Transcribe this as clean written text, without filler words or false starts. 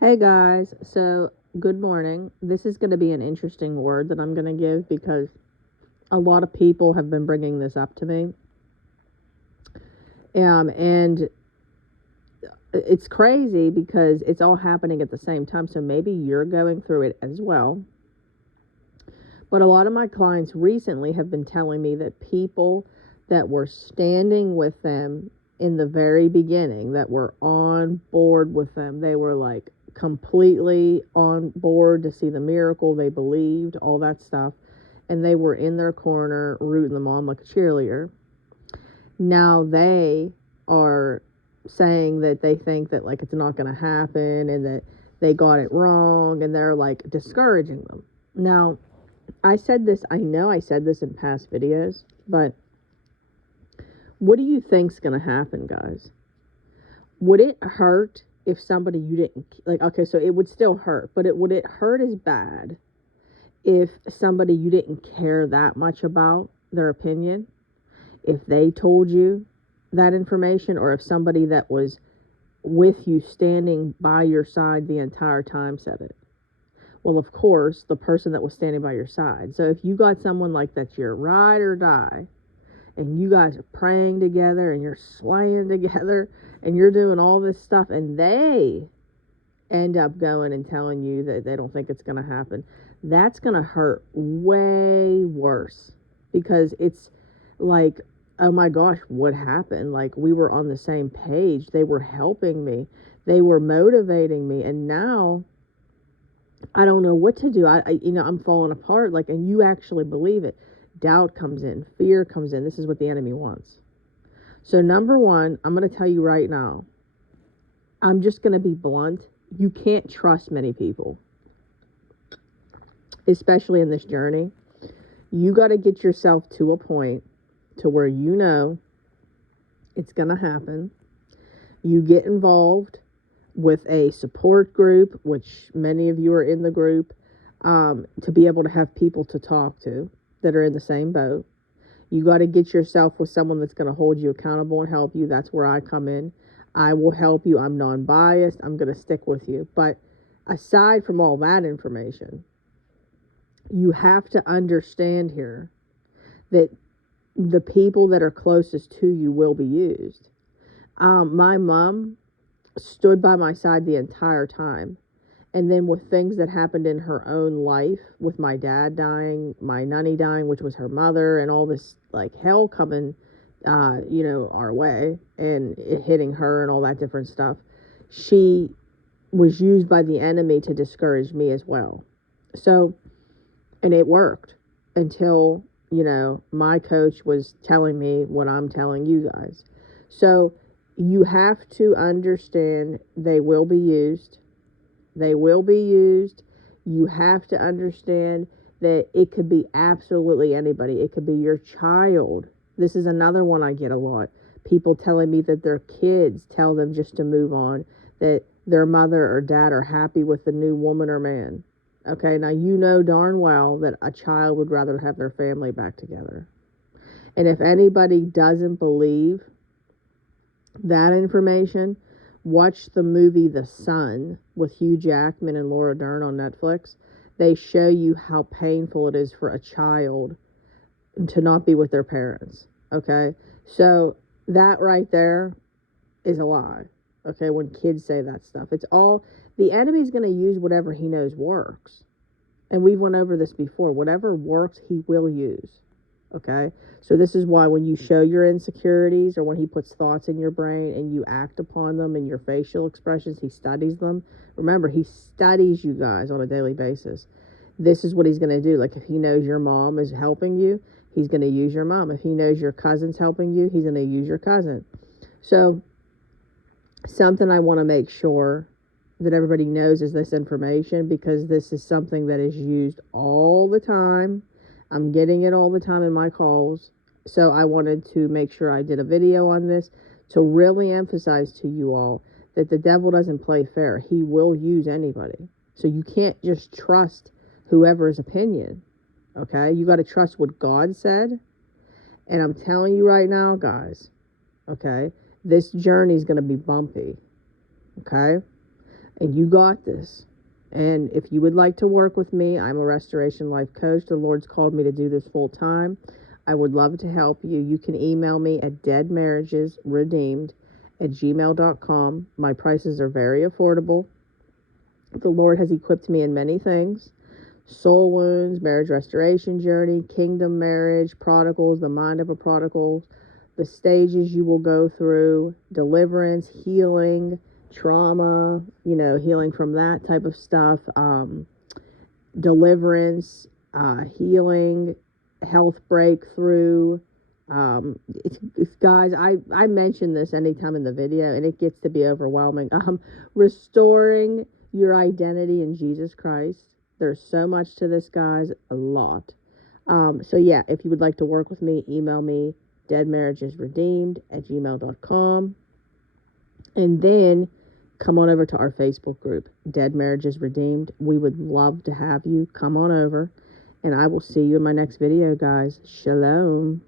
Hey guys, so good morning. This is going to be an interesting word that I'm going to give because a lot of people have been bringing this up to me. And it's crazy because it's all happening at the same time. So maybe you're going through it as well. But a lot of my clients recently have been telling me that people that were standing with them in the very beginning, that were on board with them, they were like completely on board to see the miracle. They believed all that stuff. And they were in their corner rooting them on like a cheerleader. Now they are saying that they think that like it's not going to happen and that they got it wrong and they're like discouraging them. Now, I know I said this in past videos, but what do you think's going to happen, guys? Would it hurt if somebody you didn't like? Okay, so it would still hurt, but would it hurt as bad if somebody you didn't care that much about their opinion, if they told you that information, or if somebody that was with you standing by your side the entire time said it? Well, of course, the person that was standing by your side. So if you got someone like that's your ride or die, and you guys are praying together and you're slaying together and you're doing all this stuff, and they end up going and telling you that they don't think it's going to happen, that's going to hurt way worse because it's like, oh my gosh, what happened? Like, we were on the same page. They were helping me, they were motivating me, and now I don't know what to do. I'm falling apart. Like, and you actually believe it. Doubt comes in, fear comes in. This is what the enemy wants. So, number one, I'm going to tell you right now, I'm just going to be blunt. You can't trust many people, especially in this journey. You got to get yourself to a point to where you know it's going to happen. You get involved with a support group, which many of you are in the group, to be able to have people to talk to that are in the same boat. You got to get yourself with someone that's going to hold you accountable and help you. That's where I come in. I will help you. I'm non-biased. I'm going to stick with you. But aside from all that information, you have to understand here that the people that are closest to you will be used. My mom stood by my side the entire time. And then with things that happened in her own life, with my dad dying, my nanny dying, which was her mother, and all this like hell coming, our way, and it hitting her and all that different stuff, she was used by the enemy to discourage me as well. So, and it worked until, my coach was telling me what I'm telling you guys. So, you have to understand they will be used. They will be used. You have to understand that it could be absolutely anybody. It could be your child. This is another one I get a lot. People telling me that their kids tell them just to move on, that their mother or dad are happy with the new woman or man. Okay, now you know darn well that a child would rather have their family back together. And if anybody doesn't believe that information, watch the movie The Son with Hugh Jackman and Laura Dern on Netflix. They show you how painful it is for a child to not be with their parents. Okay, so that right there is a lie. Okay, when kids say that stuff, it's all the enemy's going to use whatever he knows works. And we've went over this before. Whatever works, he will use. Okay, so this is why when you show your insecurities, or when he puts thoughts in your brain and you act upon them in your facial expressions, he studies them. Remember, he studies you guys on a daily basis. This is what he's going to do. Like, if he knows your mom is helping you, he's going to use your mom. If he knows your cousin's helping you, he's going to use your cousin. So something I want to make sure that everybody knows is this information, because this is something that is used all the time. I'm getting it all the time in my calls. So I wanted to make sure I did a video on this to really emphasize to you all that the devil doesn't play fair. He will use anybody. So you can't just trust whoever's opinion. Okay? You got to trust what God said. And I'm telling you right now, guys, okay, this journey is going to be bumpy. Okay? And you got this. And if you would like to work with me, I'm a restoration life coach. The Lord's called me to do this full time. I would love to help you. You can email me at deadmarriagesredeemed@gmail.com. My prices are very affordable. The Lord has equipped me in many things: soul wounds, marriage restoration journey, kingdom marriage, prodigals, the mind of a prodigal, the stages you will go through, deliverance, healing, trauma, healing from that type of stuff, deliverance, healing, health breakthrough. Guys, I mention this anytime in the video, and it gets to be overwhelming. Restoring your identity in Jesus Christ. There's so much to this, guys, a lot. So yeah, if you would like to work with me, email me, deadmarriagesredeemed@gmail.com. And then come on over to our Facebook group, Dead Marriages Redeemed. We would love to have you. Come on over, and I will see you in my next video, guys. Shalom.